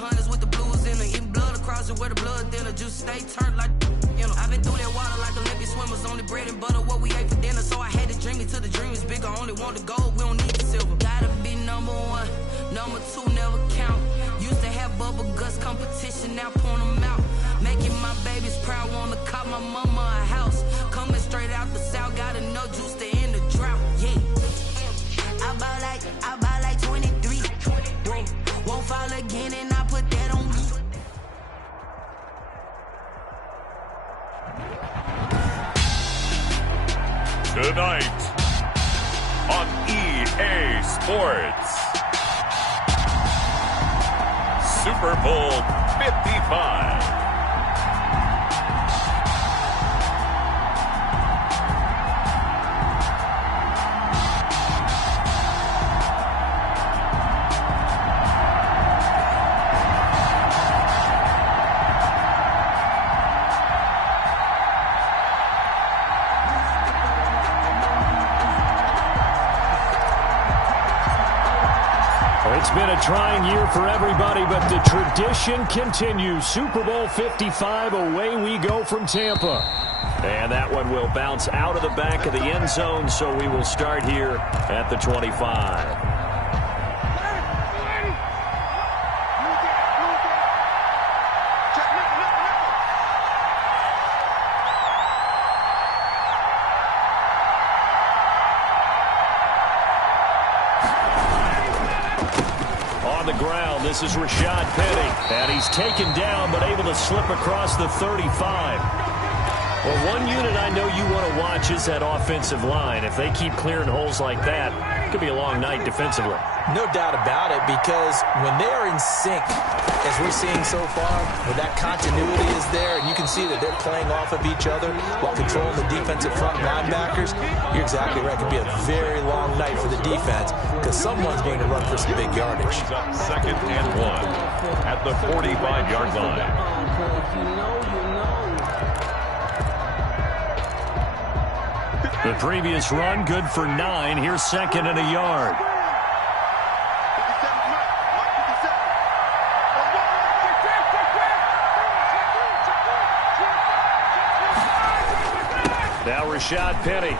hunters with the blues in her. Eating blood across it where the blood thinner. Juice stay turned like, you know. I've been through that water like Olympic swimmers. Only bread and butter, what we ate for dinner. So I had to dream it till the dream is bigger. Only want the gold, we don't need the silver. Gotta be number one, number two never count. Used to have bubble guts competition, now point them out. Making my babies proud, wanna cop my mama a house. Coming straight out the south, got enough juice to end the drought. Yeah. I buy like 23. Whoa, won't fall again, and I put that on me. Tonight on EA Sports, Super Bowl 55. It's been a trying year for everybody, but the tradition continues. Super Bowl 55, away we go from Tampa. And that one will bounce out of the back of the end zone, so we will start here at the 25. Ground. This is Rashad Penny, and he's taken down but able to slip across the 35. Well, one unit I know you want to watch is that offensive line. If they keep clearing holes like that, it could be a long night defensively. No doubt about it, because when they are in sync, as we're seeing so far, when that continuity is there, and you can see that they're playing off of each other while controlling the defensive front linebackers, you're exactly right. It could be a very long night for the defense, because someone's going to run for some big yardage. Second and 1 at the 45-yard line. The previous run, good for 9. Here's second and a yard. Now Rashad Penny.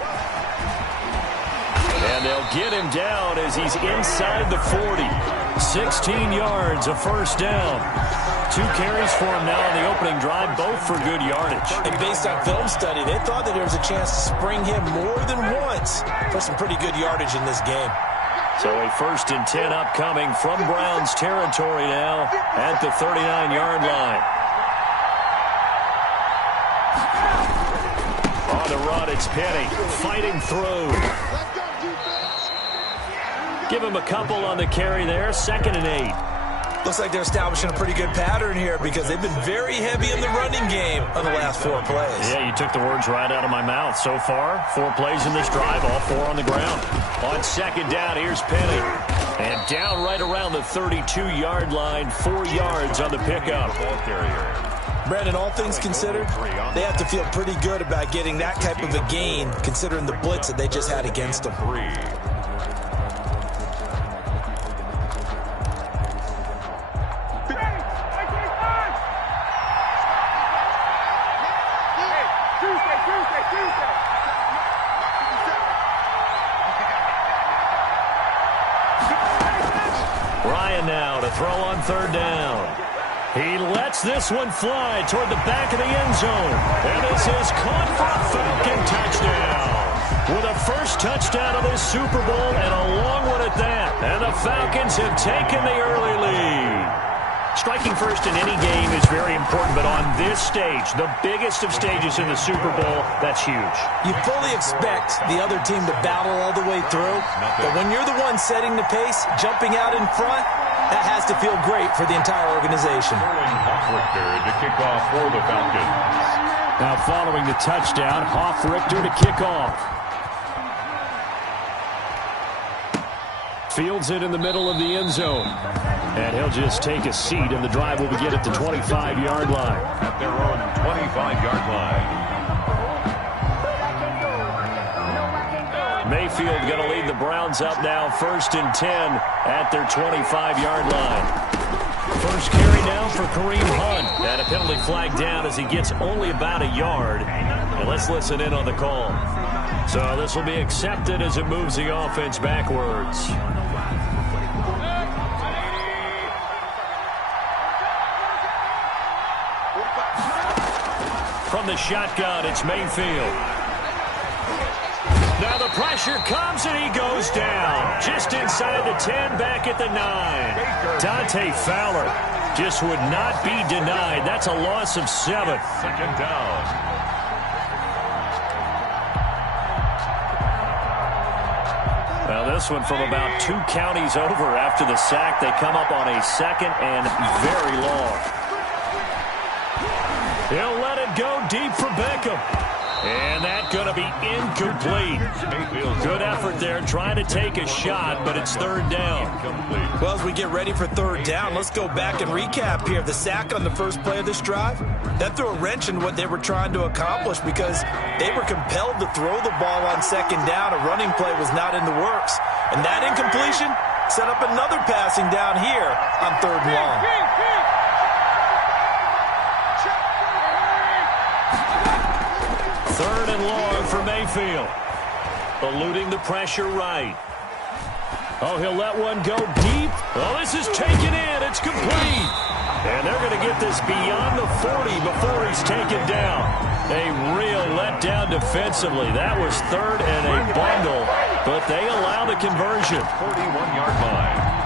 And they'll get him down as he's inside the 40. 16 yards, a first down. 2 carries for him now on the opening drive, both for good yardage. And based on film study, they thought that there was a chance to spring him more than once for some pretty good yardage in this game. So a 1st and 10 upcoming from Browns territory now at the 39-yard line. On the run, it's Penny fighting through. Give him a couple on the carry there. 2nd and 8. Looks like they're establishing a pretty good pattern here, because they've been very heavy in the running game on the last 4 plays. Yeah, you took the words right out of my mouth. So far, 4 plays in this drive, all 4 on the ground. On 2nd down, here's Penny. And down right around the 32-yard line, 4 yards on the pickup. Brandon, all things considered, they have to feel pretty good about getting that type of a gain, considering the blitz that they just had against them. Ryan now to throw on 3rd down. He lets this one fly toward the back of the end zone. And this is caught for a Falcon touchdown. With a first touchdown of this Super Bowl, and a long one at that. And the Falcons have taken the early lead. Striking first in any game is very important, but on this stage, the biggest of stages in the Super Bowl, that's huge. You fully expect the other team to battle all the way through, but when you're the one setting the pace, jumping out in front, that has to feel great for the entire organization. To kick off for the Falcons. Now following the touchdown, Richter to kick off. Fields it in the middle of the end zone. And he'll just take a seat, and the drive will begin at the 25-yard line. At their own 25-yard line. Mayfield going to lead the Browns up now, 1st and 10 at their 25-yard line. First carry for Kareem Hunt. And a penalty flag down as he gets only about a yard. And let's listen in on the call. So this will be accepted as it moves the offense backwards. From the shotgun, it's Mayfield. Now the pressure comes and he goes down. Just inside the 10, back at the 9. Dante Fowler just would not be denied. That's a loss of 7. Second down. Now this one from about 2 counties over after the sack. They come up on a 2nd and very long. He'll let it go deep for Beckham. And that's going to be incomplete. Good effort there trying to take a shot, but it's 3rd down. Well, as we get ready for 3rd down, let's go back and recap here. The sack on the first play of this drive, that threw a wrench in what they were trying to accomplish because they were compelled to throw the ball on 2nd down. A running play was not in the works. And that incompletion set up another passing down here on 3rd and long. Third and long for Mayfield. Eluding the pressure right. Oh, he'll let one go deep. Oh, this is taken in. It's complete. And they're going to get this beyond the 40 before he's taken down. A real letdown defensively. That was 3rd and a bundle, but they allow the conversion. 41-yard line.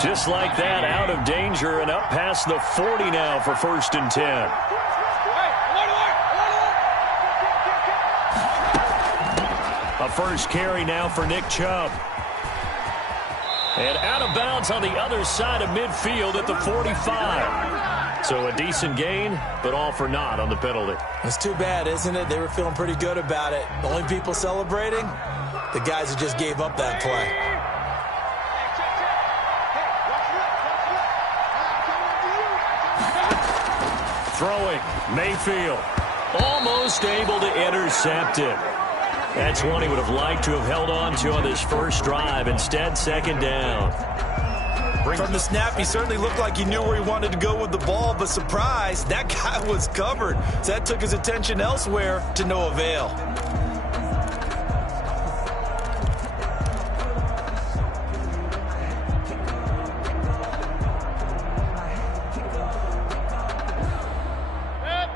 Just like that, out of danger and up past the 40 now for 1st and 10. A first carry now for Nick Chubb. And out of bounds on the other side of midfield at the 45. So a decent gain, but all for naught on the penalty. It's too bad, isn't it? They were feeling pretty good about it. The only people celebrating, the guys who just gave up that play. Throwing, Mayfield, almost able to intercept it. That's one he would have liked to have held on to on this first drive. Instead, 2nd down. From the snap, he certainly looked like he knew where he wanted to go with the ball, but surprise, that guy was covered. So that took his attention elsewhere to no avail.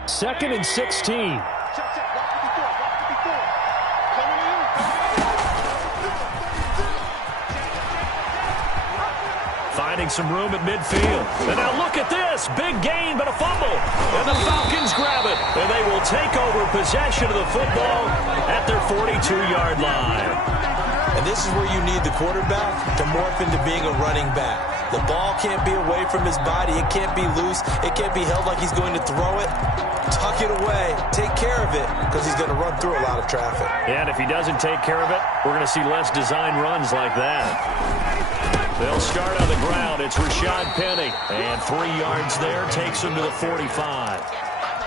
Second and 16. Finding some room at midfield. And now look at this. Big gain, but a fumble. And the Falcons grab it. And they will take over possession of the football at their 42-yard line. And this is where you need the quarterback to morph into being a running back. The ball can't be away from his body. It can't be loose. It can't be held like he's going to throw it. Tuck it away. Take care of it because he's going to run through a lot of traffic. And if he doesn't take care of it, we're going to see less design runs like that. They'll start on the ground. It's Rashad Penny. And 3 yards there takes him to the 45.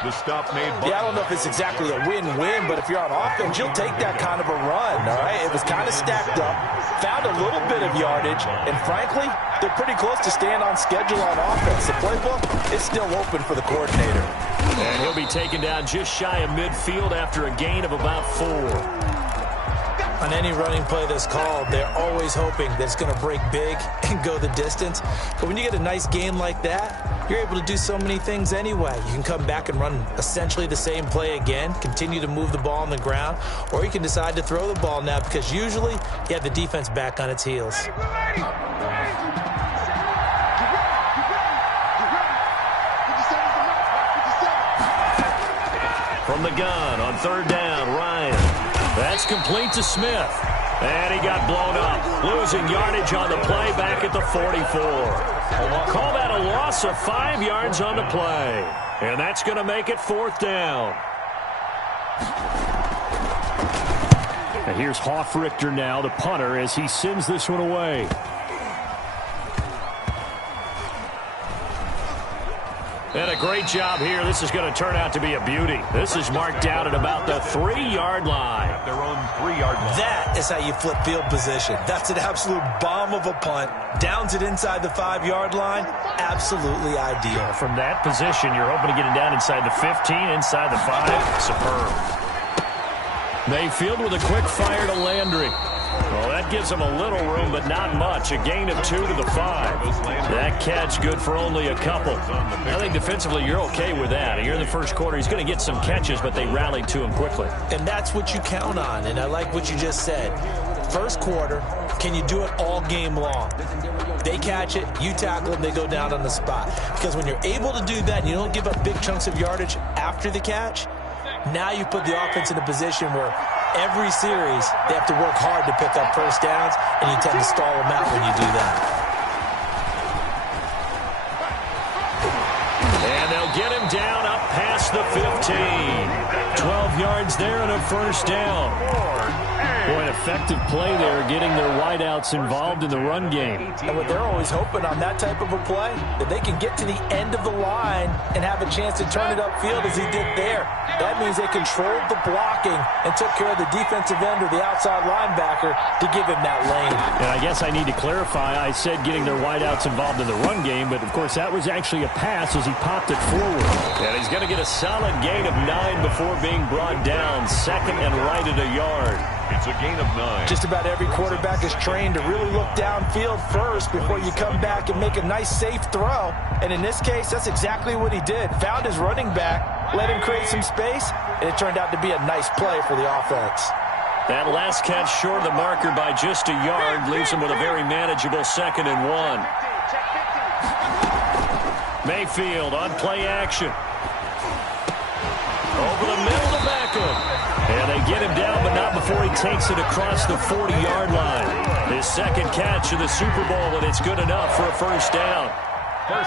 The stop made by... Yeah, I don't know if it's exactly a win-win, but if you're on offense, you'll take that kind of a run, all right? It was kind of stacked up, found a little bit of yardage, and frankly, they're pretty close to staying on schedule on offense. The playbook is still open for the coordinator. And he'll be taken down just shy of midfield after a gain of about 4. On any running play that's called, they're always hoping that it's going to break big and go the distance. But when you get a nice gain like that, you're able to do so many things anyway. You can come back and run essentially the same play again, continue to move the ball on the ground, or you can decide to throw the ball now because usually you have the defense back on its heels. From the gun on 3rd down, Ryan. That's complete to Smith. And he got blown up. Losing yardage on the play back at the 44. Call that a loss of 5 yards on the play. And that's going to make it 4th down. And here's Hoffrichter now, the punter, as he sends this one away. And a great job here. This is going to turn out to be a beauty. This is marked down at about the 3-yard line. At their own 3-yard line. That is how you flip field position. That's an absolute bomb of a punt. Downs it inside the 5-yard line. Absolutely ideal. From that position, you're hoping to get it down inside the 15, inside the 5. Superb. Mayfield with a quick fire to Landry. Well, that gives him a little room, but not much. A gain of 2 to the 5. That catch good for only a couple. I think defensively you're okay with that. Here in the first quarter, he's going to get some catches, but they rallied to him quickly. And that's what you count on, and I like what you just said. First quarter, can you do it all game long? They catch it, you tackle them, they go down on the spot. Because when you're able to do that and you don't give up big chunks of yardage after the catch, now you put the offense in a position where every series they have to work hard to pick up first downs, and you tend to stall them out when you do that. And they'll get him down up past the 15. 12 yards there and a first down. Boy, an effective play there, getting their wideouts involved in the run game. And what they're always hoping on that type of a play, that they can get to the end of the line and have a chance to turn it upfield as he did there. That means they controlled the blocking and took care of the defensive end or the outside linebacker to give him that lane. And I guess I need to clarify, I said getting their wideouts involved in the run game, but of course that was actually a pass as he popped it forward. And he's going to get a solid gain of 9 before being brought down, second and right at a yard. It's a gain of 9. Just about every quarterback is trained to really look downfield first before you come back and make a nice, safe throw. And in this case, that's exactly what he did. Found his running back, let him create some space, and it turned out to be a nice play for the offense. That last catch short of the marker by just a yard leaves him with a very manageable 2nd and 1. Mayfield on play action. Over the middle to Beckham. And they get him down, but not before he takes it across the 40-yard line. His second catch of the Super Bowl, and it's good enough for a first down.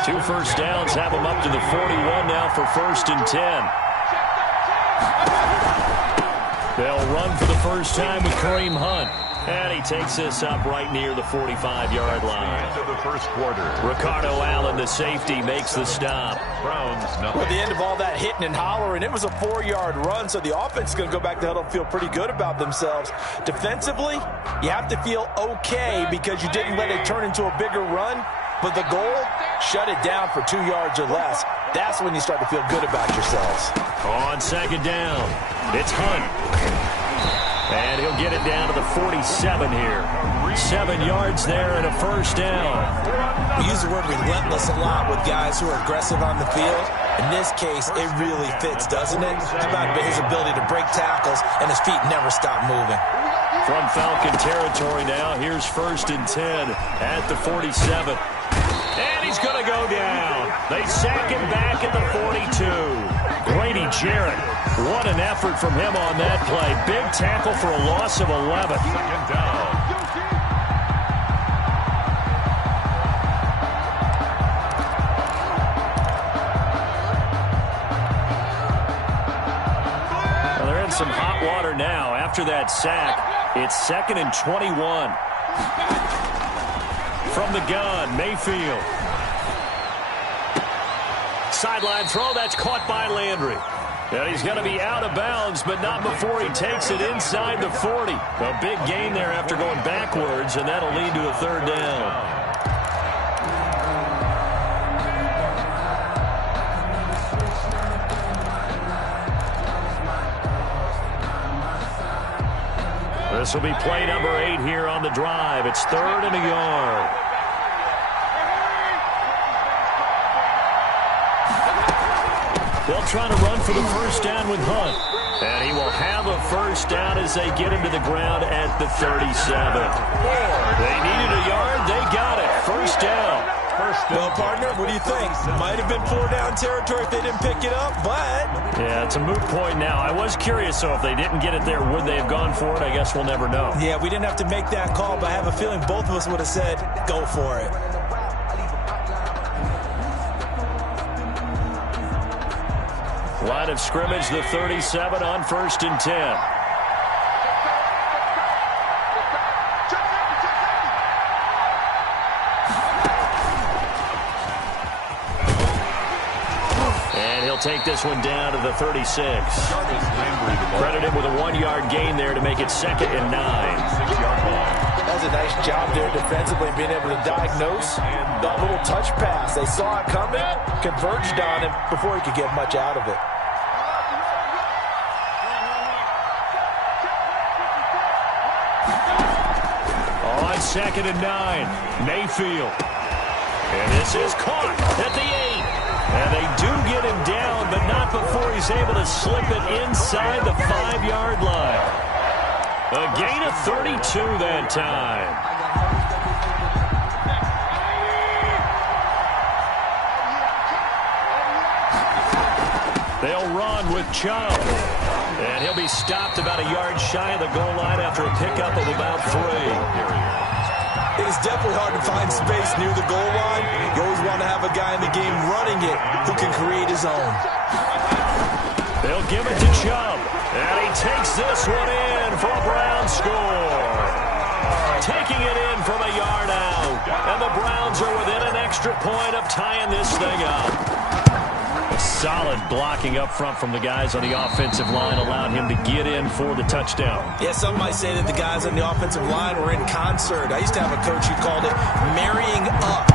2 first downs have him up to the 41 now for 1st and 10. They'll run for the first time with Kareem Hunt. And he takes this up right near the 45-yard line. End of the first quarter. Ricardo Allen, the safety, makes the stop. Browns nothing. At the end of all that hitting and hollering, it was a 4-yard run, so the offense is going to go back to huddle and feel pretty good about themselves. Defensively, you have to feel okay because you didn't let it turn into a bigger run. But the goal, shut it down for 2 yards or less. That's when you start to feel good about yourselves. On second down, it's Hunt. And he'll get it down to the 47 here. 7 yards there and a first down. We use the word relentless a lot with guys who are aggressive on the field. In this case, it really fits, doesn't it? How about his ability to break tackles and his feet never stop moving? From Falcon territory now, here's 1st and 10 at the 47. And he's going to go down. They sack him back at the 42. Grady Jarrett, what an effort from him on that play. Big tackle for a loss of 11. Second down. Well, they're in some hot water now. After that sack, it's 2nd and 21. From the gun, Mayfield. Sideline throw, that's caught by Landry. And he's going to be out of bounds, but not before he takes it inside the 40. A big gain there after going backwards, and that'll lead to a 3rd down. This will be play number 8 here on the drive. It's 3rd and a yard. They'll try to run for the first down with Hunt. And he will have a first down as they get him to the ground at the 37. They needed a yard. They got it. First down. Well, partner, what do you think? Might have been 4-down territory if they didn't pick it up, but... Yeah, it's a moot point now. I was curious, so if they didn't get it there, would they have gone for it? I guess we'll never know. Yeah, we didn't have to make that call, but I have a feeling both of us would have said, go for it. Line of scrimmage, the 37 on 1st and 10. take this one down to the 36. Credit him with a 1-yard gain there to make it 2nd and 9. That's a nice job there defensively, being able to diagnose that little touch pass. They saw it coming, converged on him before he could get much out of it. On 2nd and 9, Mayfield. And this is caught at the 8. And they do get him down, but not before he's able to slip it inside the 5-yard line. A gain of 32 that time. They'll run with Chubb. And he'll be stopped about a yard shy of the goal line after a pickup of about 3. It is definitely hard to find space near the goal line. You always want to have a guy in the game running it who can create his own. They'll give it to Chubb. And he takes this one in for a Browns score. Taking it in from a yard out. And the Browns are within an extra point of tying this thing up. Solid blocking up front from the guys on the offensive line allowed him to get in for the touchdown. Yeah, some might say that the guys on the offensive line were in concert. I used to have a coach who called it marrying up,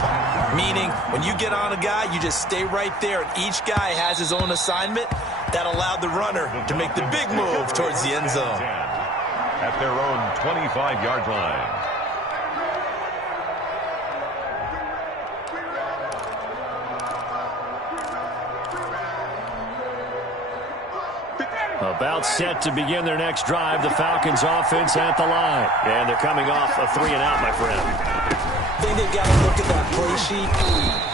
meaning when you get on a guy, you just stay right there, and each guy has his own assignment. That allowed the runner to make the big move towards the end zone. At their own 25-yard line. About set to begin their next drive, the Falcons offense at the line. And they're coming off a 3-and-out, my friend. I think they've got to look at that play sheet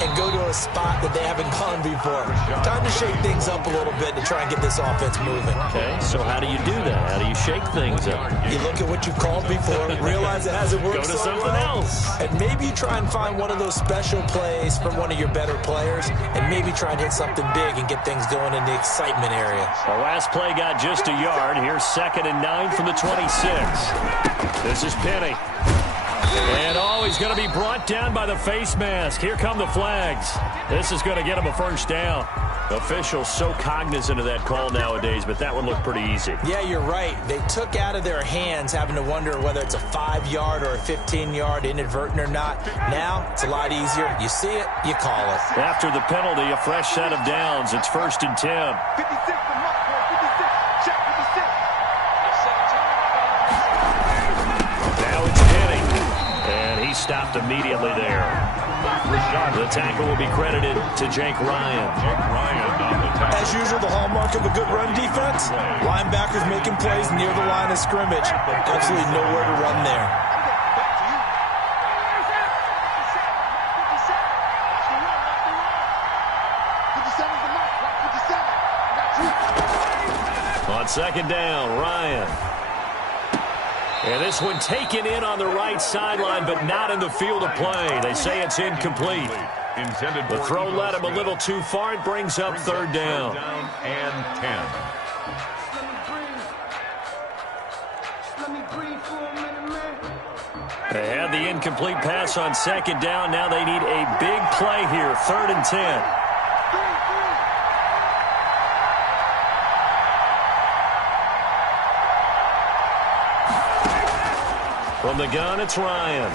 and go to a spot that they haven't gone before. Time to shake things up a little bit to try and get this offense moving. Okay, so how do you do that? How do you shake things up? You look at what you called before, realize it hasn't worked Go to so something well, else. and maybe you try and find one of those special plays from one of your better players, and maybe try and hit something big and get things going in the excitement area. The last play got just a yard. Here's 2nd and 9 from the 26. This is Penny. And he's going to be brought down by the face mask. Here come the flags. This is going to get him a first down. Officials so cognizant of that call nowadays, but that one looked pretty easy. Yeah, you're right. They took out of their hands having to wonder whether it's a 5-yard or a 15-yard inadvertent or not. Now, it's a lot easier. You see it, you call it. After the penalty, a fresh set of downs. It's 1st and 10. 56 for Mark, 56. Check 56. Now it's Penny. And he stopped immediately there. The tackle will be credited to Jake Ryan. As usual, the hallmark of a good run defense, linebackers making plays near the line of scrimmage. Absolutely nowhere to run there. On 2nd down, Ryan. And this one taken in on the right sideline, but not in the field of play. They say it's incomplete. The throw led him a little too far. It brings up 3rd down. And 10. They had the incomplete pass on 2nd down. Now they need a big play here. 3rd and 10. From the gun, it's Ryan.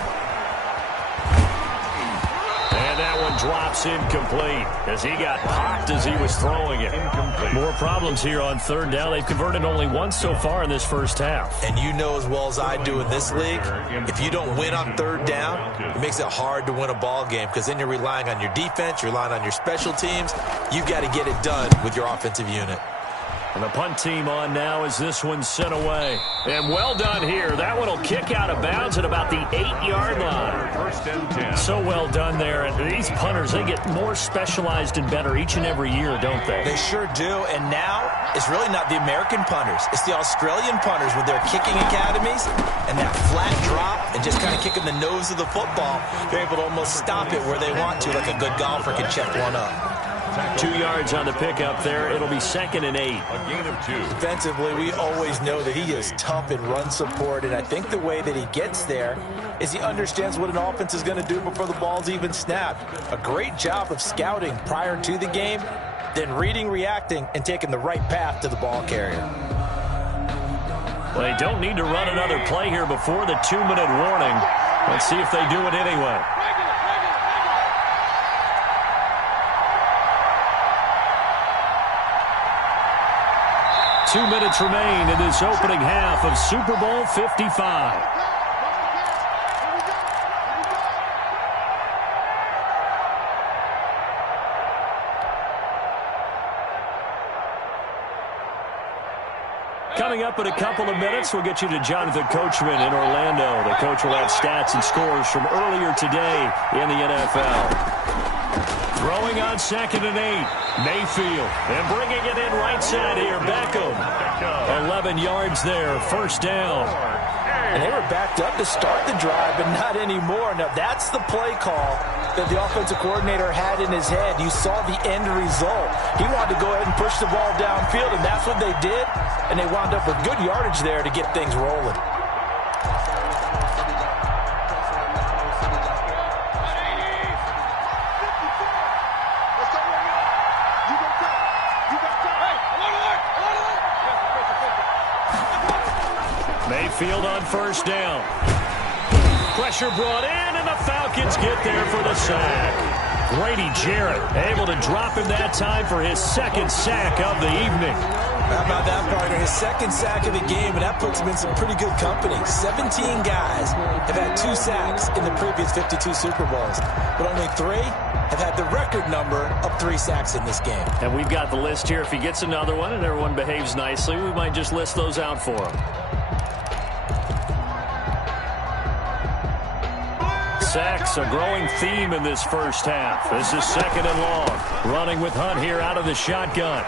And that one drops incomplete as he got popped as he was throwing it. Incomplete. More problems here on 3rd down. They've converted only once so far in this first half. And you know as well as I do in this league, if you don't win on 3rd down, it makes it hard to win a ball game because then you're relying on your defense, you're relying on your special teams. You've got to get it done with your offensive unit. And the punt team on now as this one's sent away. And well done here. That one will kick out of bounds at about the 8-yard line. 1st and 10. So well done there. And these punters, they get more specialized and better each and every year, don't they? They sure do. And now it's really not the American punters. It's the Australian punters with their kicking academies and that flat drop and just kind of kicking the nose of the football. They're able to almost stop it where they want to, like a good golfer can check one up. 2 yards on the pickup there. It'll be 2nd and 8. A gain of 2. Defensively, we always know that he is tough in run support, and I think the way that he gets there is he understands what an offense is going to do before the ball's even snapped. A great job of scouting prior to the game, then reading, reacting, and taking the right path to the ball carrier. Well, they don't need to run another play here before the 2-minute warning. Let's see if they do it anyway. Two minutes remain in this opening half of Super Bowl 55. Coming up in a couple of minutes, we'll get you to Jonathan Coachman in Orlando. The coach will have stats and scores from earlier today in the NFL. Throwing on 2nd and 8. Mayfield. And bringing it in right side here. Beckham. 11 yards there. First down. And they were backed up to start the drive, but not anymore. Now, that's the play call that the offensive coordinator had in his head. You saw the end result. He wanted to go ahead and push the ball downfield, and that's what they did. And they wound up with good yardage there to get things rolling. Mayfield on first down. Pressure brought in, and the Falcons get there for the sack. Grady Jarrett able to drop him that time for his 2nd sack of the evening. How about that, partner? His 2nd sack of the game, and that puts him in some pretty good company. 17 guys have had 2 sacks in the previous 52 Super Bowls, but only 3 have had the record number of 3 sacks in this game. And we've got the list here. If he gets another one and everyone behaves nicely, we might just list those out for him. Sacks, a growing theme in this first half. This is 2nd and long. Running with Hunt here out of the shotgun.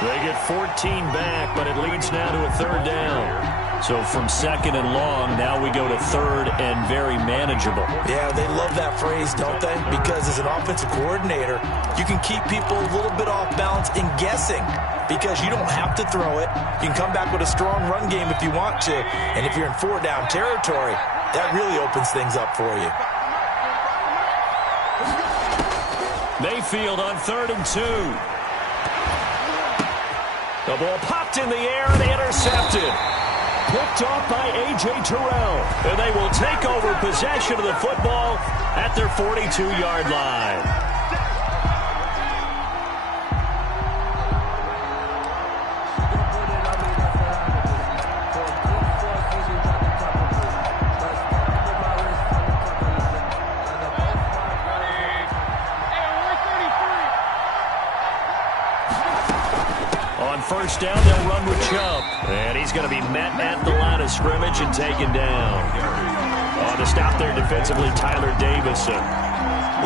They get 14 back, but it leads now to a 3rd down. So from 2nd and long, now we go to 3rd and very manageable. Yeah, they love that phrase, don't they? Because as an offensive coordinator, you can keep people a little bit off balance and guessing. Because you don't have to throw it. You can come back with a strong run game if you want to. And if you're in 4-down territory, that really opens things up for you. Mayfield on 3rd and 2. The ball popped in the air and intercepted. Picked off by A.J. Terrell. And they will take over possession of the football at their 42-yard line. First down, they'll run with Chubb. And he's going to be met at the line of scrimmage and taken down. On the stop there defensively, Tyler Davison.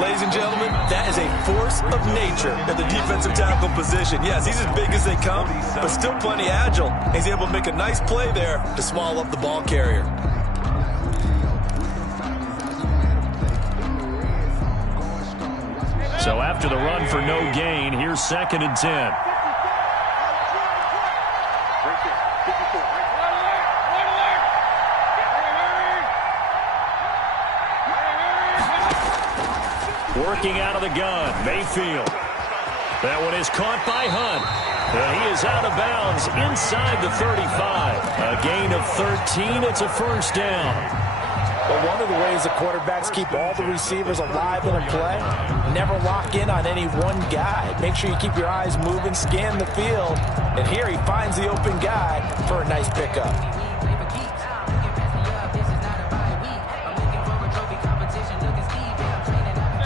Ladies and gentlemen, that is a force of nature at the defensive tackle position. Yes, he's as big as they come, but still plenty agile. He's able to make a nice play there to swallow up the ball carrier. So after the run for no gain, here's 2nd and 10. Working out of the gun, Mayfield. That one is caught by Hunt. And he is out of bounds inside the 35. A gain of 13. It's a first down. Well, one of the ways the quarterbacks keep all the receivers alive in a play, never lock in on any one guy. Make sure you keep your eyes moving, scan the field. And here he finds the open guy for a nice pickup.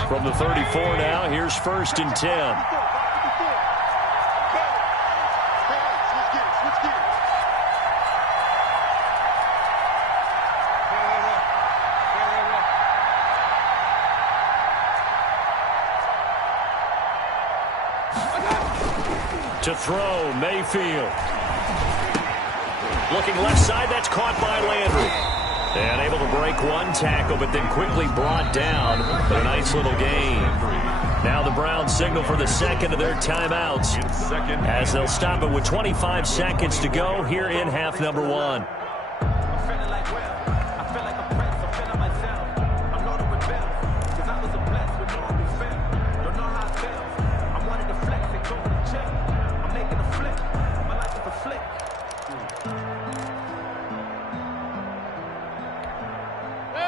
From the 34 now, here's 1st and 10. To throw, Mayfield. Looking left side, that's caught by Landry. And able to break one tackle, but then quickly brought down. But a nice little gain. Now the Browns signal for the 2nd of their timeouts, as they'll stop it with 25 seconds to go here in half number 1.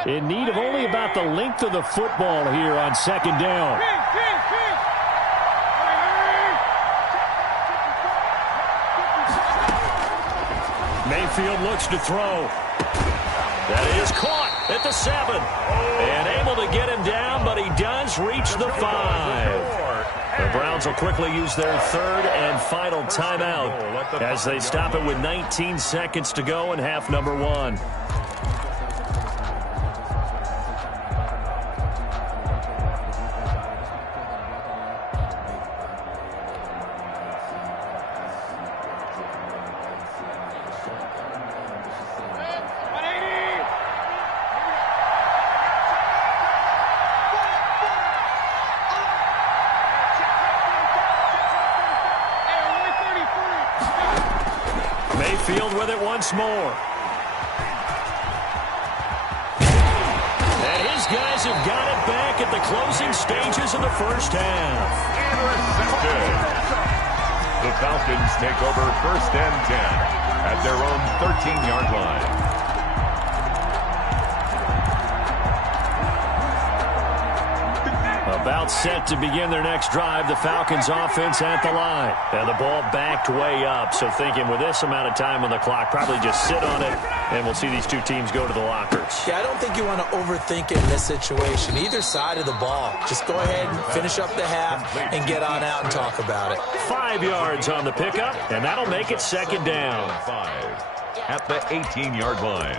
In need of only about the length of the football here on second down. Mayfield looks to throw. That is caught at the 7. And able to get him down, but he does reach the 5. The Browns will quickly use their third and final timeout as they stop it with 19 seconds to go in half number 1. Mayfield with it once more. And his guys have got it back at the closing stages of the first half. Intercepted. The Falcons take over 1st and 10 at their own 13-yard line. About set to begin their next drive, the Falcons offense at the line. And the ball backed way up, so thinking with this amount of time on the clock, probably just sit on it, and we'll see these two teams go to the lockers. Yeah, I don't think you want to overthink it in this situation. Either side of the ball. Just go ahead and finish up the half and get on out and talk about it. 5 yards on the pickup, and that'll make it second down. 5 at the 18-yard line.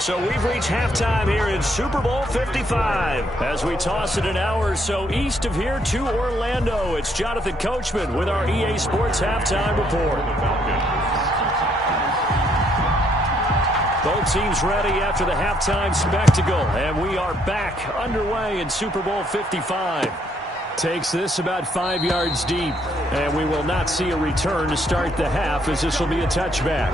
So we've reached halftime here in Super Bowl 55. As we toss it an hour or so east of here to Orlando, it's Jonathan Coachman with our EA Sports Halftime Report. Both teams ready after the halftime spectacle, and we are back underway in Super Bowl 55. Takes this about 5 yards deep, and we will not see a return to start the half as this will be a touchback.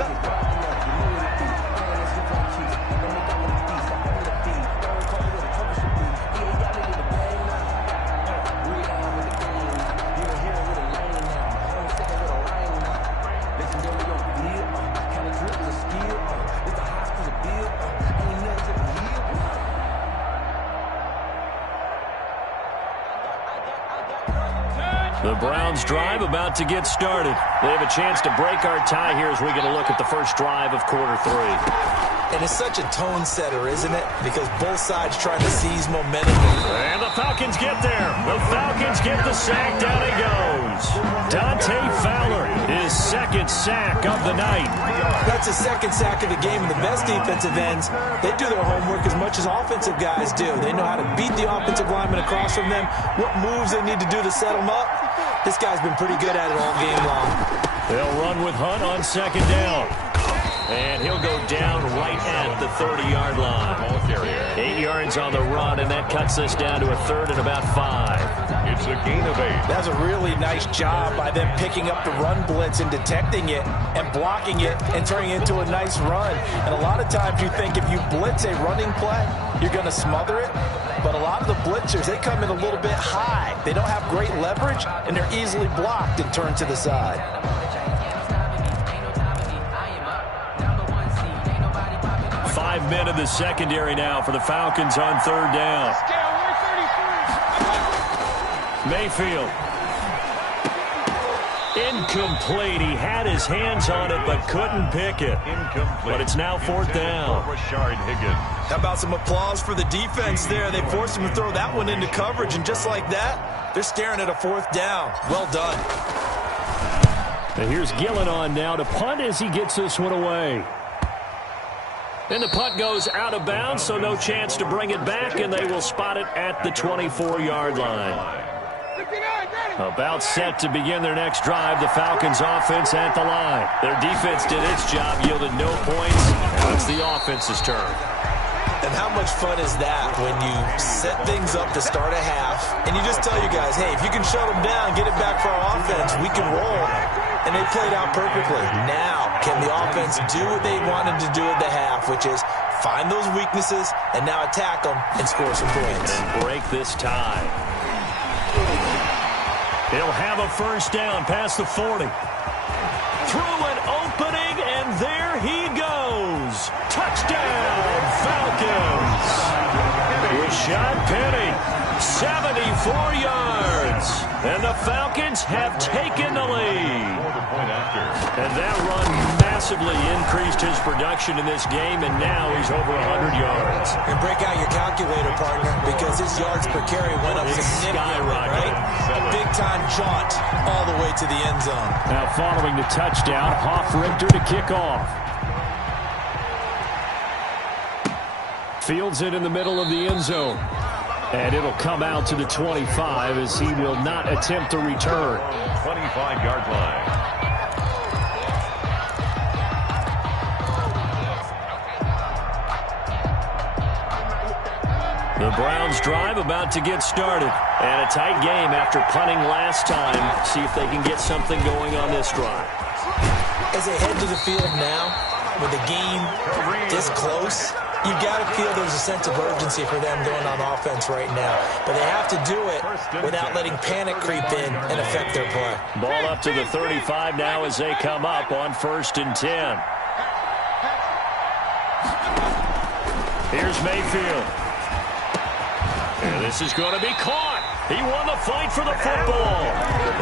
The Browns drive about to get started. They have a chance to break our tie here as we get a look at the first drive of quarter 3. And it's such a tone setter, isn't it? Because both sides trying to seize momentum. And the Falcons get there. The Falcons get the sack. Down he goes. Dante Fowler, his second sack of the night. That's his second sack of the game. And the best defensive ends, they do their homework as much as offensive guys do. They know how to beat the offensive lineman across from them, what moves they need to do to set them up. This guy's been pretty good at it all game long. They'll run with Hunt on second down. And he'll go down right at the 30-yard line. 8 yards on the run, and that cuts us down to a third and about 5. It's a gain of 8. That's a really nice job by them picking up the run blitz and detecting it and blocking it and turning it into a nice run. And a lot of times you think if you blitz a running play, you're going to smother it. But a lot of the blitzers, they come in a little bit high. They don't have great leverage, and they're easily blocked and turned to the side. 5 men in the secondary now for the Falcons on third down. Mayfield. Incomplete. He had his hands on it but couldn't pick it. Incomplete. But it's now fourth down. How about some applause for the defense there? They forced him to throw that one into coverage, and just like that, they're staring at a fourth down. Well done. And here's Gillen on now to punt as he gets this one away. And the punt goes out of bounds, so no chance to bring it back, and they will spot it at the 24-yard line. About set to begin their next drive, the Falcons offense at the line. Their defense did its job, yielded no points. Now it's the offense's turn. And how much fun is that when you set things up to start a half, and you just tell your guys, hey, if you can shut them down, get it back for our offense, we can roll. And they played out perfectly. Now, can the offense do what they wanted to do at the half, which is find those weaknesses and now attack them and score some points. And break this tie. He'll have a first down past the 40. Through an opening, and there he goes. Touchdown, Falcons. Rashad Penny, 74 yards. And the Falcons have taken the lead. And that run massively increased his production in this game, and now he's over 100 yards. And break out your calculator, partner, because his yards per carry went up significantly, right? A big-time jaunt all the way to the end zone. Now following the touchdown, Hoff-Richter to kick off. Fields it in the middle of the end zone. And it'll come out to the 25 as he will not attempt to return. 25-yard line. The Browns drive about to get started. And a tight game after punting last time. See if they can get something going on this drive. As they head to the field now, with the game this close, you got to feel there's a sense of urgency for them going on offense right now. But they have to do it without letting panic creep in and affect their play. Ball up to the 35 now as they come up on 1st and 10. Here's Mayfield. And this is going to be caught. He won the fight for the football.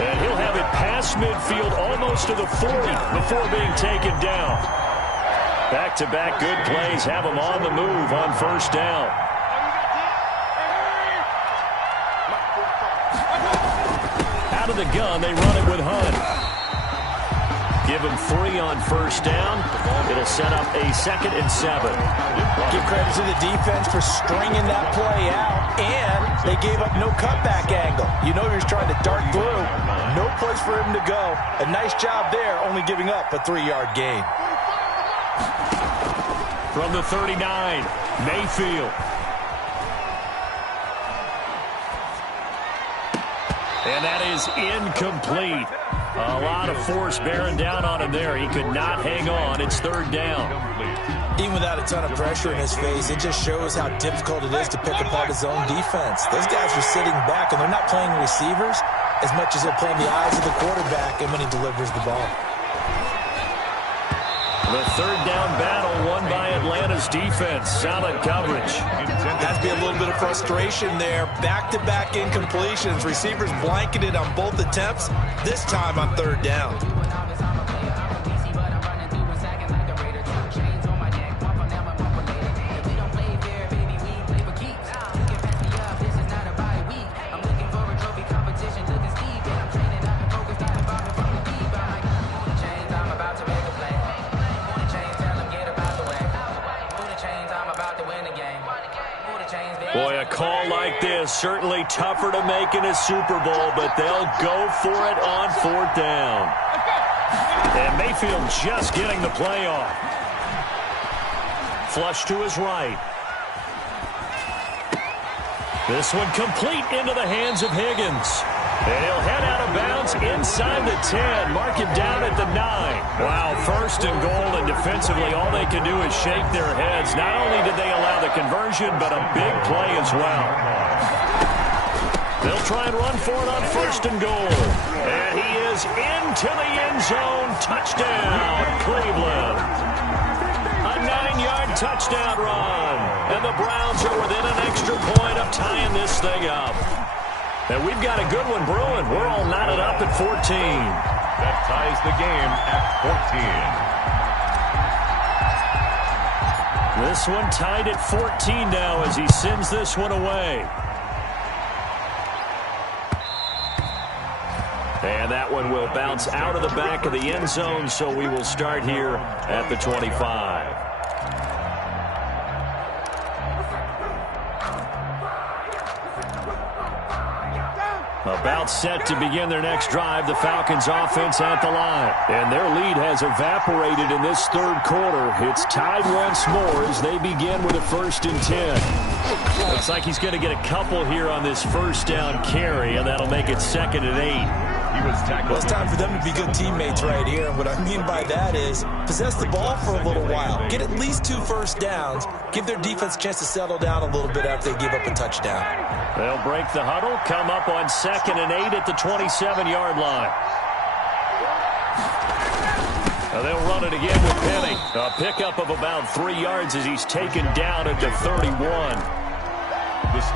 And he'll have it past midfield almost to the 40 before being taken down. Back-to-back good plays have him on the move on 1st down. Out of the gun, they run it with Hunt. Give him 3 on 1st down. It'll set up a 2nd and 7. Give credit to the defense for stringing that play out, and they gave up no cutback angle. You know he was trying to dart through. No place for him to go. A nice job there, only giving up a 3-yard gain. From the 39, Mayfield. And that is incomplete. A lot of force bearing down on him there. He could not hang on. It's 3rd down. Even without a ton of pressure in his face, it just shows how difficult it is to pick apart his own defense. Those guys are sitting back, and they're not playing receivers as much as they're playing the eyes of the quarterback and when he delivers the ball. The 3rd down battle won by Atlanta's defense. Solid coverage. Has to be a little bit of frustration there. Back-to-back incompletions. Receivers blanketed on both attempts, this time on 3rd down. Boy, a call like this, certainly tougher to make in a Super Bowl, but they'll go for it on 4th down. And Mayfield just getting the play off. Flush to his right. This one complete into the hands of Higgins. And he'll head out of bounds inside the 10. Mark him down at the 9. Wow, 1st and goal, and defensively all they can do is shake their heads. Not only did they allow the conversion, but a big play as well. They'll try and run for it on 1st and goal. And he is into the end zone. Touchdown, Cleveland. A 9-yard touchdown run. And the Browns are within an extra point of tying this thing up. And we've got a good one brewing. We're all knotted up at 14. That ties the game at 14. This one tied at 14 now as he sends this one away. And that one will bounce out of the back of the end zone, so we will start here at the 25. About set to begin their next drive, the Falcons offense at the line. And their lead has evaporated in this 3rd quarter. It's tied once more as they begin with a 1st and 10. Looks like he's going to get a couple here on this 1st down carry, and that'll make it 2nd and 8. He was tackled. Well, it's time for them to be good teammates right here. And what I mean by that is possess the ball for a little while. Get at least 2 first downs. Give their defense a chance to settle down a little bit after they give up a touchdown. They'll break the huddle, come up on 2nd and 8 at the 27-yard line. Now they'll run it again with Penny. A pickup of about 3 yards as he's taken down at the 31.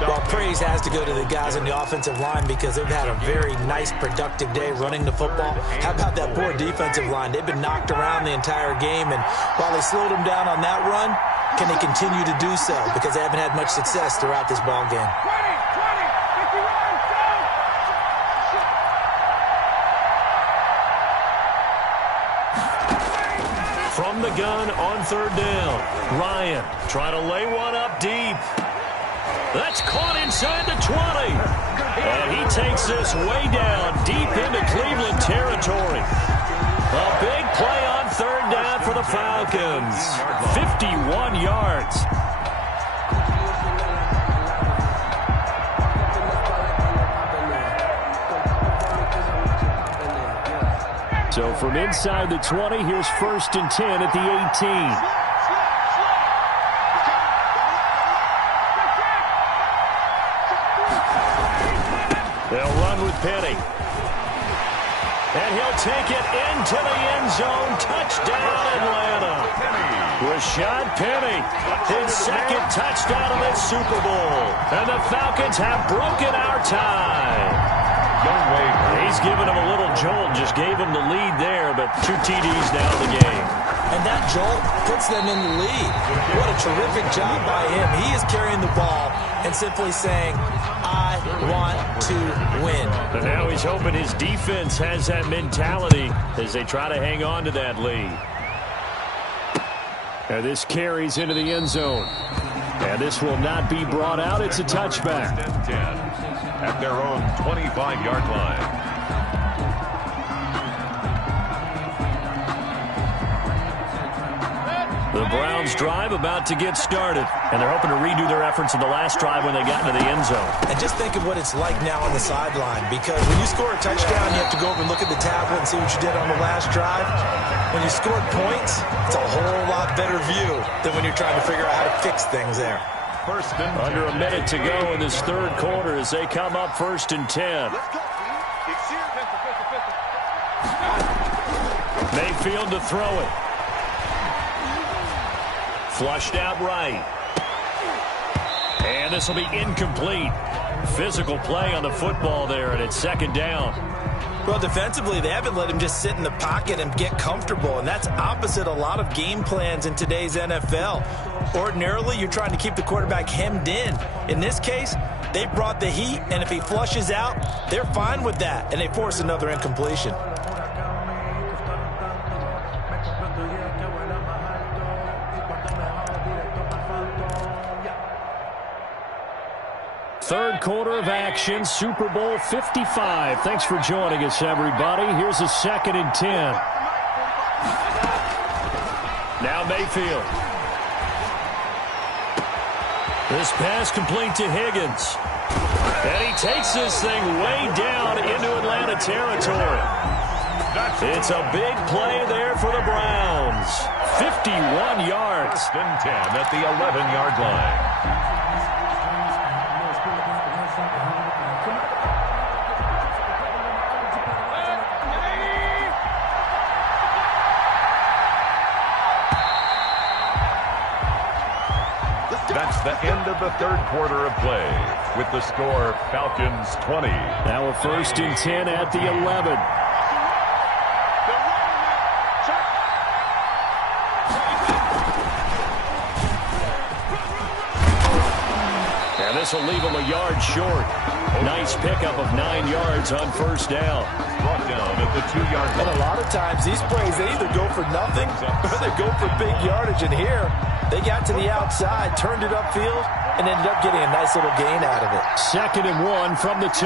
Well, praise has to go to the guys on the offensive line because they've had a very nice, productive day running the football. How about that poor defensive line? They've been knocked around the entire game, and while they slowed them down on that run, can they continue to do so? Because they haven't had much success throughout this ball game. From the gun on 3rd down, Ryan trying to lay one up deep. That's caught inside the 20. And he takes this way down deep into Cleveland territory. A big play on 3rd down for the Falcons. 51 yards. So from inside the 20, here's 1st and 10 at the 18. They'll run with Penny. And he'll take it into the end zone. Touchdown, Atlanta. Rashad Penny, his 2nd touchdown of this Super Bowl. And the Falcons have broken our tie. He's given him a little jolt, just gave him the lead there, but 2 TDs now in the game. And that jolt puts them in the lead. What a terrific job by him. He is carrying the ball and simply saying, I want to win. And now he's hoping his defense has that mentality as they try to hang on to that lead. And this carries into the end zone. And this will not be brought out. It's a touchback. At their own 25-yard line. The Browns drive about to get started, and they're hoping to redo their efforts in the last drive when they got into the end zone. And just think of what it's like now on the sideline, because when you score a touchdown, you have to go over and look at the tablet and see what you did on the last drive. When you scored points, it's a whole lot better view than when you're trying to figure out how to fix things there. Under a minute to go in this 3rd quarter as they come up 1st and 10. Mayfield to throw it. Flushed out right. And this will be incomplete. Physical play on the football there, and it's 2nd down. Well, defensively, they haven't let him just sit in the pocket and get comfortable, and that's opposite a lot of game plans in today's NFL. Ordinarily, you're trying to keep the quarterback hemmed in. In this case, they brought the heat, and if he flushes out, they're fine with that, and they force another incompletion. Third quarter of action, Super Bowl 55. Thanks for joining us, everybody. Here's a 2nd and 10. Now Mayfield. This pass complete to Higgins. And he takes this thing way down into Atlanta territory. It's a big play there for the Browns. 51 yards. 1st and 10 at the 11-yard line. That's the end of the 3rd quarter of play with the score Falcons 20. Now a 1st and 10 at the 11. And this will leave him a yard short. Nice pickup of 9 yards on 1st down. Brought down at the 2-yard line. And a lot of times these plays, they either go for nothing or they go for big yardage. And here, they got to the outside, turned it upfield, and ended up getting a nice little gain out of it. 2nd and 1 from the 2.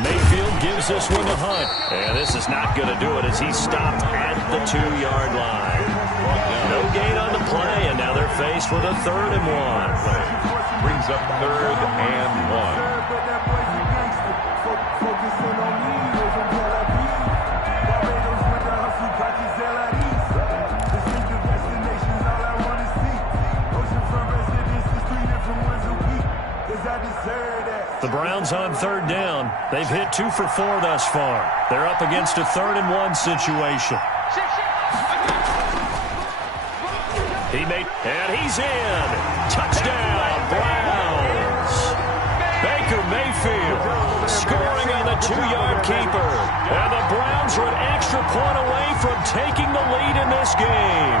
Mayfield gives this one to Hunt. And this is not going to do it as he's stopped at the 2-yard line. No gain on the play, and now they're faced with a 3rd and 1. Brings up 3rd and 1. Browns on third down. They've hit 2 for 4 thus far. They're up against a 3rd and 1 situation. And he's in. Touchdown, Browns. Baker Mayfield scoring on the 2-yard keeper. And the Browns are an extra point away from taking the lead in this game.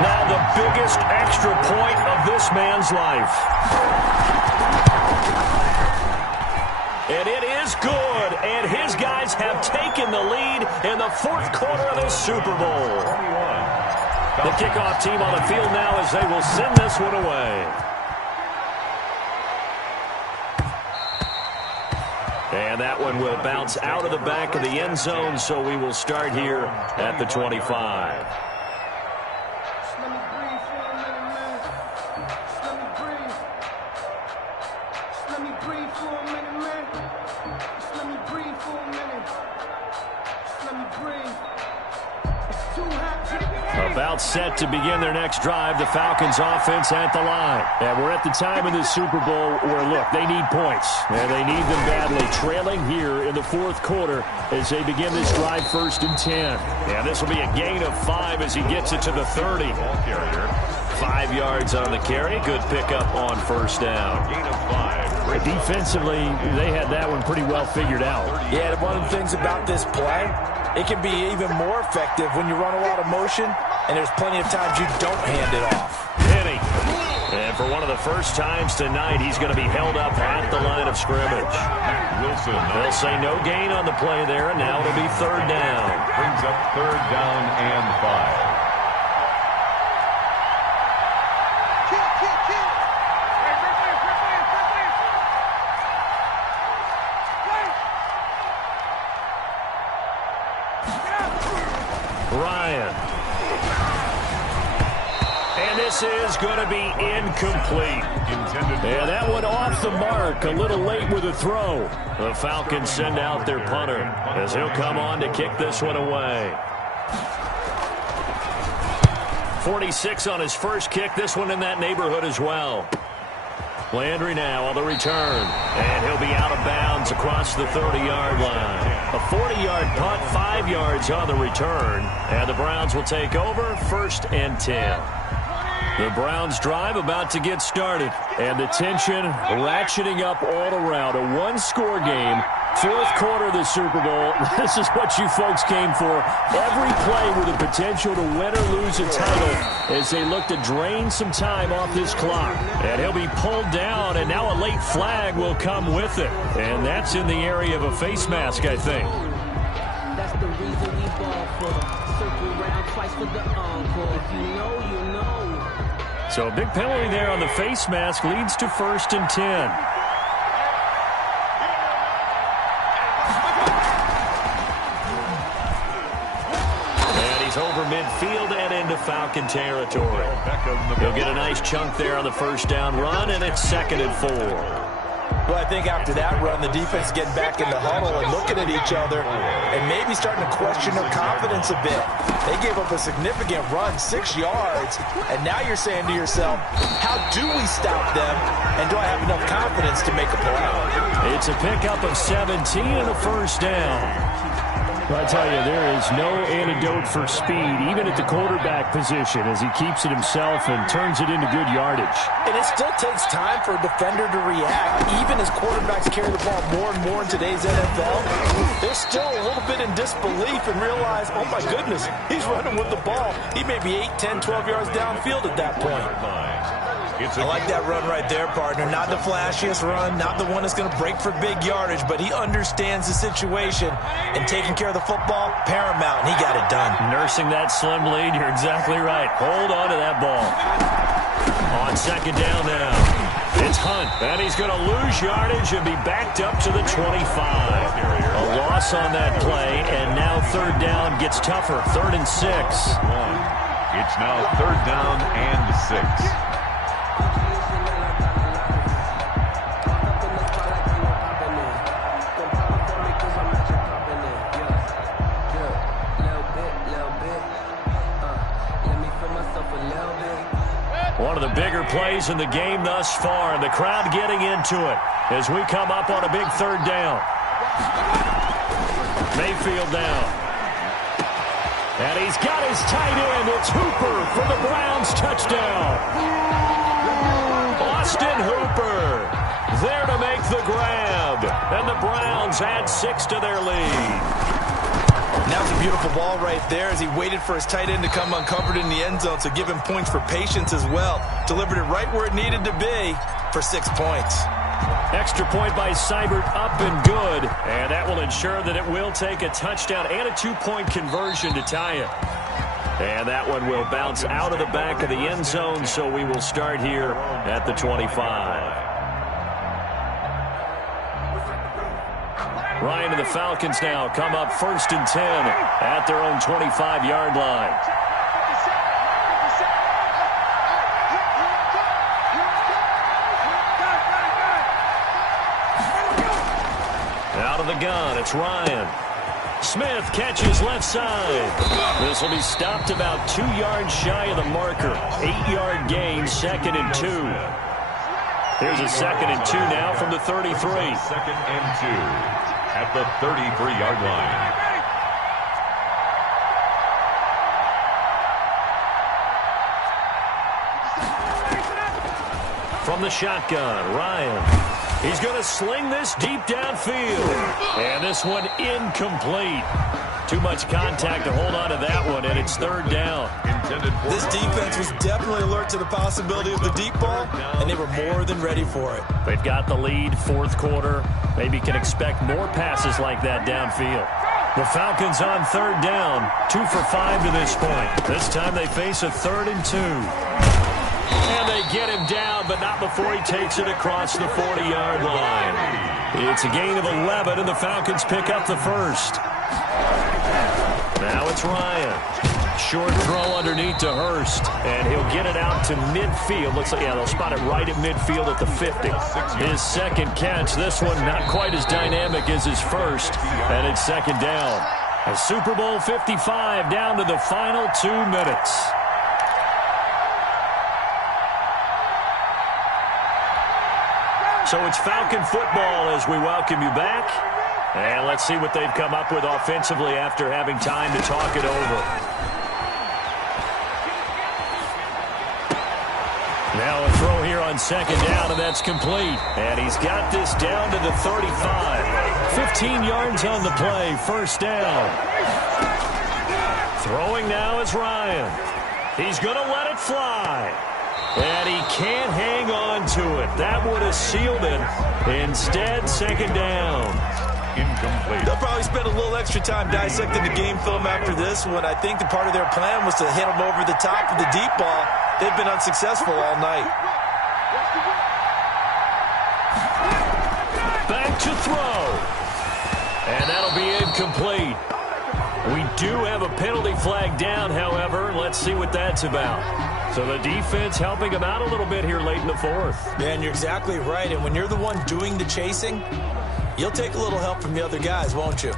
Now the biggest extra point of this man's life. And it is good, and his guys have taken the lead in the 4th quarter of this Super Bowl. The kickoff team on the field now as they will send this one away. And that one will bounce out of the back of the end zone, so we will start here at the 25. About set to begin their next drive, the Falcons offense at the line. And we're at the time in the Super Bowl where, look, they need points. And they need them badly. Trailing here in the 4th quarter as they begin this drive 1st and 10. And this will be a gain of 5 as he gets it to the 30. 5 yards on the carry. Good pickup on 1st down. Gain of 5. Defensively, they had that one pretty well figured out. Yeah, one of the things about this play, it can be even more effective when you run a lot of motion, and there's plenty of times you don't hand it off. Penny. And for one of the first times tonight, he's going to be held up at the line of scrimmage. Wilson. They'll say no gain on the play there, and now it'll be 3rd down. Brings up 3rd down and 5. Ryan. And this is going to be incomplete. And that one off the mark, a little late with a throw. The Falcons send out their punter as he'll come on to kick this one away. 46 on his first kick, this one in that neighborhood as well. Landry now on the return, and he'll be out of bounds across the 30-yard line. A 40-yard punt, 5 yards on the return, and the Browns will take over 1st and 10. The Browns drive about to get started, and the tension ratcheting up all around. A one-score game, 4th quarter of the Super Bowl. This is what you folks came for. Every play with the potential to win or lose a title as they look to drain some time off this clock. And he'll be pulled down, and now a late flag will come with it. And that's in the area of a face mask, I think. That's the reason we ball for. Circle round twice for the encore. If you know, you know. So a big penalty there on the face mask leads to 1st and 10. And he's over midfield and into Falcon territory. He'll get a nice chunk there on the 1st down run, and it's 2nd and 4. Well, I think after that run, the defense is getting back in the huddle and looking at each other and maybe starting to question their confidence a bit. They gave up a significant run, 6 yards, and now you're saying to yourself, how do we stop them, and do I have enough confidence to make a play? It's a pickup of 17 and a 1st down. Well, I tell you, there is no antidote for speed, even at the quarterback position, as he keeps it himself and turns it into good yardage. And it still takes time for a defender to react. Even as quarterbacks carry the ball more and more in today's NFL, they're still a little bit in disbelief and realize, oh my goodness, he's running with the ball. He may be 8, 10, 12 yards downfield at that point. I like that run right there, partner. Not the flashiest run, not the one that's going to break for big yardage, but he understands the situation, and taking care of the football, paramount, and he got it done. Nursing that slim lead, you're exactly right. Hold on to that ball. On 2nd down now, it's Hunt, and he's going to lose yardage and be backed up to the 25. A loss on that play, and now 3rd down gets tougher, 3rd and 6. It's now 3rd down and 6. One of the bigger plays in the game thus far, and the crowd getting into it as we come up on a big third down. Mayfield down. And he's got his tight end. It's Hooper for the Browns touchdown. Austin Hooper there to make the grab. And the Browns add 6 to their lead. That was a beautiful ball right there as he waited for his tight end to come uncovered in the end zone, so give him points for patience as well. Delivered it right where it needed to be for 6 points. Extra point by Seibert up and good, and that will ensure that it will take a touchdown and a 2-point conversion to tie it. And that one will bounce out of the back of the end zone, so we will start here at the 25. Ryan and the Falcons now come up 1st and 10 at their own 25-yard line. Out of the gun, it's Ryan. Smith catches left side. This will be stopped about 2 yards shy of the marker. 8-yard gain, 2nd and 2. Here's a 2nd and 2 now from the 33. 2nd and 2 at the 33-yard line. From the shotgun, Ryan. He's going to sling this deep downfield. And this one incomplete. Too much contact to hold on to that one, and it's 3rd down. This defense was definitely alert to the possibility of the deep ball, and they were more than ready for it. They've got the lead, 4th quarter. Maybe can expect more passes like that downfield. The Falcons on 3rd down, 2 for 5 to this point. This time they face a 3rd and 2. And they get him down, but not before he takes it across the 40-yard line. It's a gain of 11, and the Falcons pick up the first. Now it's Ryan. Short throw underneath to Hurst, and he'll get it out to midfield. Looks like, yeah, they'll spot it right at midfield at the 50. His 2nd catch, this one not quite as dynamic as his first, and it's 2nd down. A Super Bowl 55 down to the final 2 minutes. So it's Falcon football as we welcome you back. And let's see what they've come up with offensively after having time to talk it over. Now a throw here on 2nd down, and that's complete. And he's got this down to the 35. 15 yards on the play, 1st down. Throwing now is Ryan. He's going to let it fly. And he can't hang on to it. That would have sealed it. Instead, 2nd down. Incomplete. They'll probably spend a little extra time dissecting the game film after this one. I think the part of their plan was to hit them over the top of the deep ball. They've been unsuccessful all night. Back to throw. And that'll be incomplete. We do have a penalty flag down, however. Let's see what that's about. So the defense helping him out a little bit here late in the 4th. Yeah, and you're exactly right. And when you're the one doing the chasing, you'll take a little help from the other guys, won't you?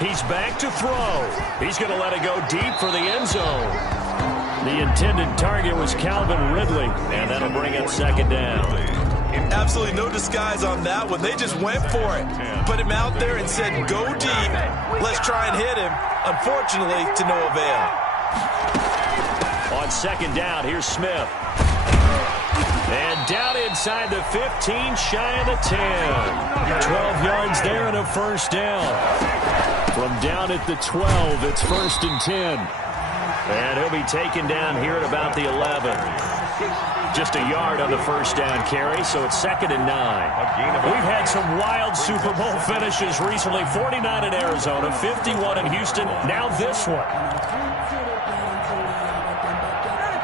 He's back to throw. He's going to let it go deep for the end zone. The intended target was Calvin Ridley, and that'll bring up 2nd down. Absolutely no disguise on that one. They just went for it. Put him out there and said, go deep. Let's try and hit him. Unfortunately, to no avail. On 2nd down, here's Smith. And down inside the 15, shy of the 10. 12 yards there and a 1st down. From down at the 12, it's 1st and 10. And he'll be taken down here at about the 11. Just a yard on the 1st down carry, so it's 2nd and 9. We've had some wild Super Bowl finishes recently. 49 in Arizona, 51 in Houston, now this one.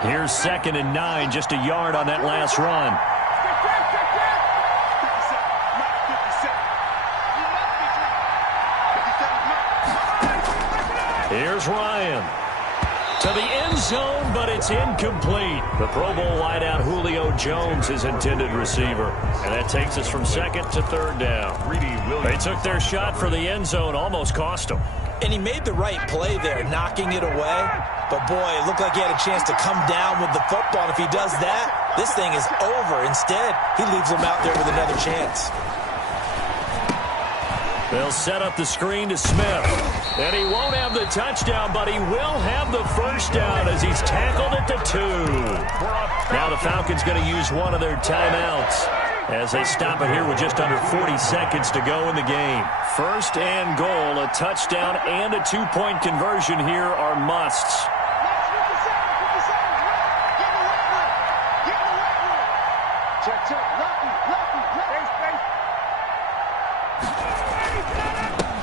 Here's 2nd and 9, just a yard on that last run. Here's Ryan. To the end zone, but it's incomplete. The Pro Bowl wideout Julio Jones is intended receiver. And that takes us from second to third down. They took their shot for the end zone, almost cost them. And he made the right play there, knocking it away. But, boy, it looked like he had a chance to come down with the football. And if he does that, this thing is over. Instead, he leaves him out there with another chance. They'll set up the screen to Smith. And he won't have the touchdown, but he will have the first down as he's tackled at the 2. Now the Falcons going to use one of their timeouts as they stop it here with just under 40 seconds to go in the game. First and goal, a touchdown and a 2-point conversion here are musts.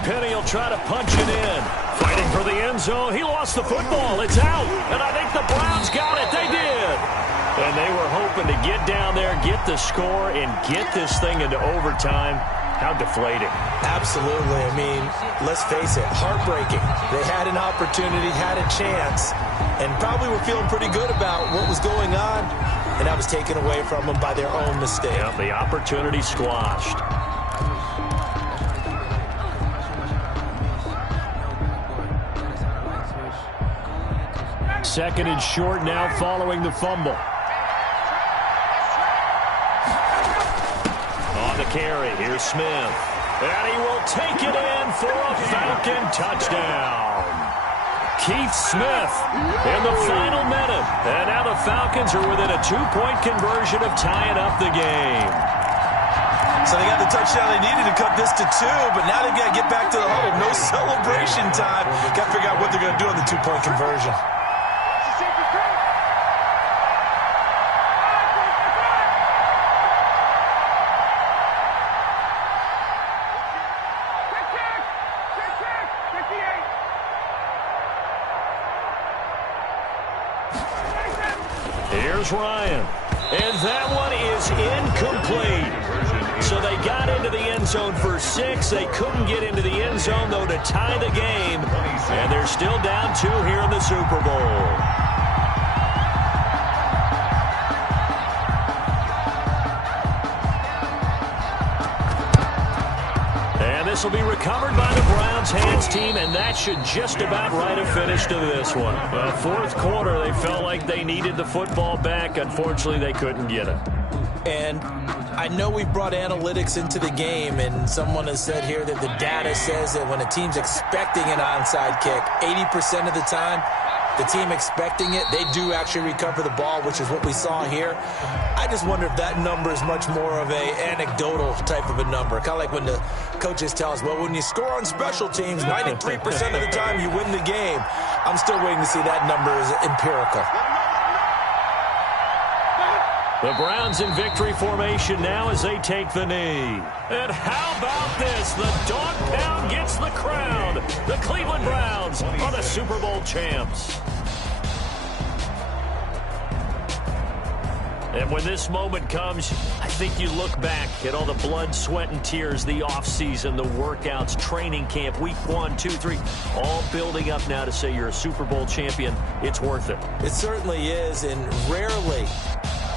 Penny will try to punch it in. Fighting for the end zone. He lost the football. It's out. And I think the Browns got it. They did. And they were hoping to get down there, get the score, and get this thing into overtime. How deflating. Absolutely. I mean, let's face it, heartbreaking. They had an opportunity, had a chance, and probably were feeling pretty good about what was going on, and that was taken away from them by their own mistake. Yeah, the opportunity squashed. Second and short now following the fumble. On the carry, here's Smith. And he will take it in for a Falcon touchdown. Keith Smith in the final minute. And now the Falcons are within a 2-point conversion of tying up the game. So they got the touchdown they needed to cut this to 2, but now they've got to get back to the huddle. No celebration time. Got to figure out what they're going to do on the 2-point conversion. Here's Ryan. And that one is incomplete. So they got into the end zone for 6. They couldn't get into the end zone, though, to tie the game. And they're still down 2 here in the Super Bowl. This will be recovered by the Browns hands team, and that should just about write a finish to this one. Well, fourth quarter, they felt like they needed the football back. Unfortunately, they couldn't get it. And I know we brought analytics into the game, and someone has said here that the data says that when a team's expecting an onside kick, 80% of the time, the team expecting it, they do actually recover the ball, which is what we saw here. I just wonder if that number is much more of a anecdotal type of a number. Kind of like when the coaches tell us, well, when you score on special teams, 93% of the time you win the game. I'm still waiting to see that number is empirical. The Browns in victory formation now as they take the knee. And how about this? The dog pound gets the crowd. The Cleveland Browns are the Super Bowl champs. And when this moment comes, I think you look back at all the blood, sweat, and tears, the offseason, the workouts, training camp, week 1, 2, 3, all building up now to say you're a Super Bowl champion. It's worth it. It certainly is, and rarely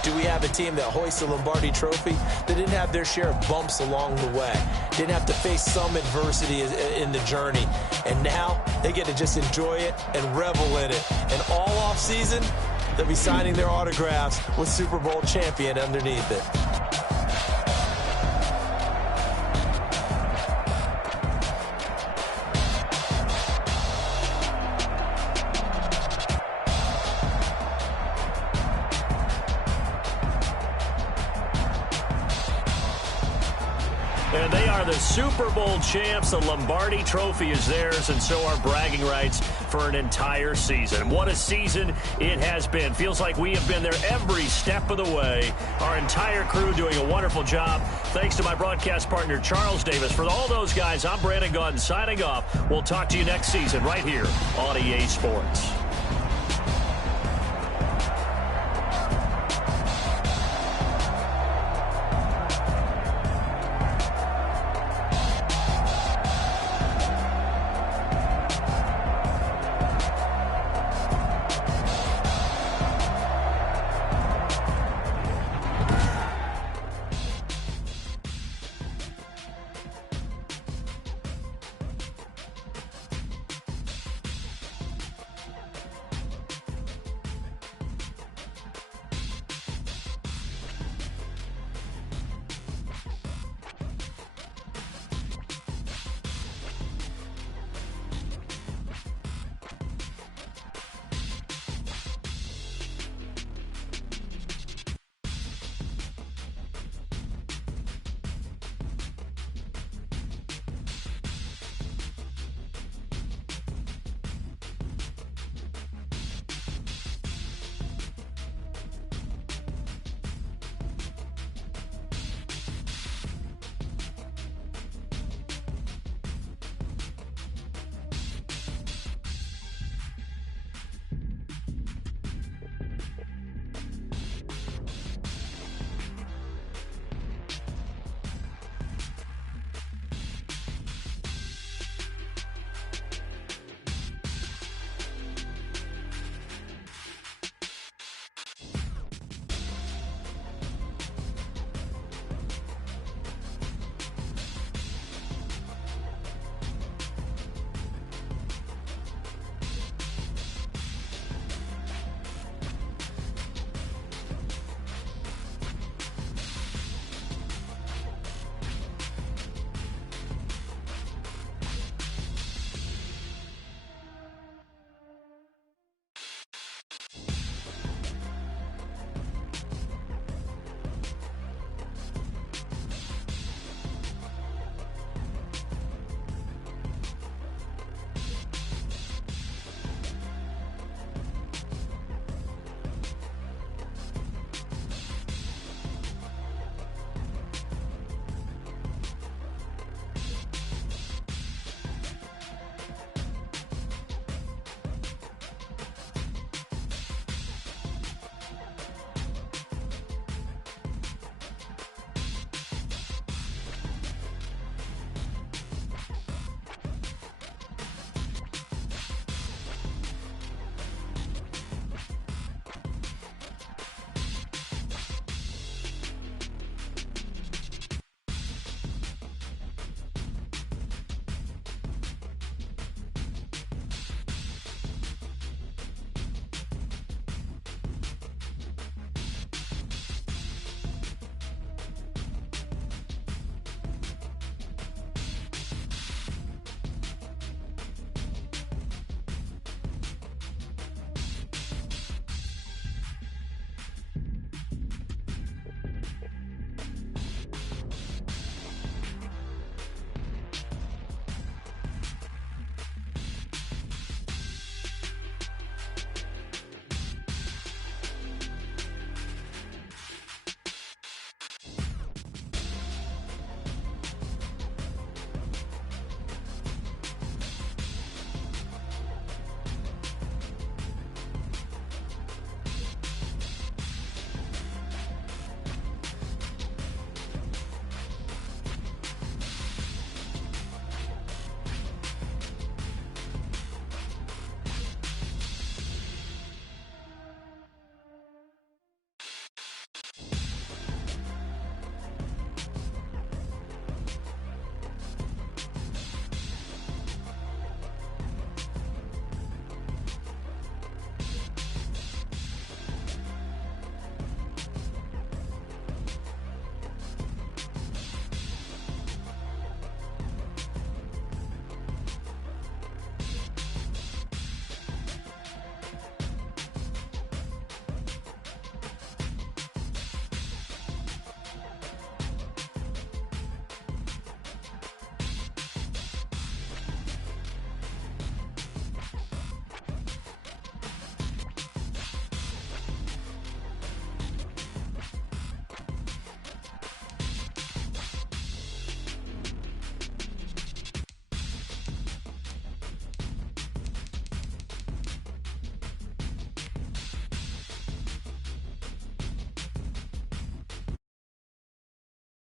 do we have a team that hoists the Lombardi Trophy that didn't have their share of bumps along the way, didn't have to face some adversity in the journey, and now they get to just enjoy it and revel in it. And all offseason, they'll be signing their autographs with Super Bowl champion underneath it. And they are the Super Bowl champs. The Lombardi Trophy is theirs, and so are bragging rights for an entire season. What a season it has been. Feels like we have been there every step of the way. Our entire crew doing a wonderful job. Thanks to my broadcast partner, Charles Davis. For all those guys, I'm Brandon Gaudin signing off. We'll talk to you next season right here on EA Sports.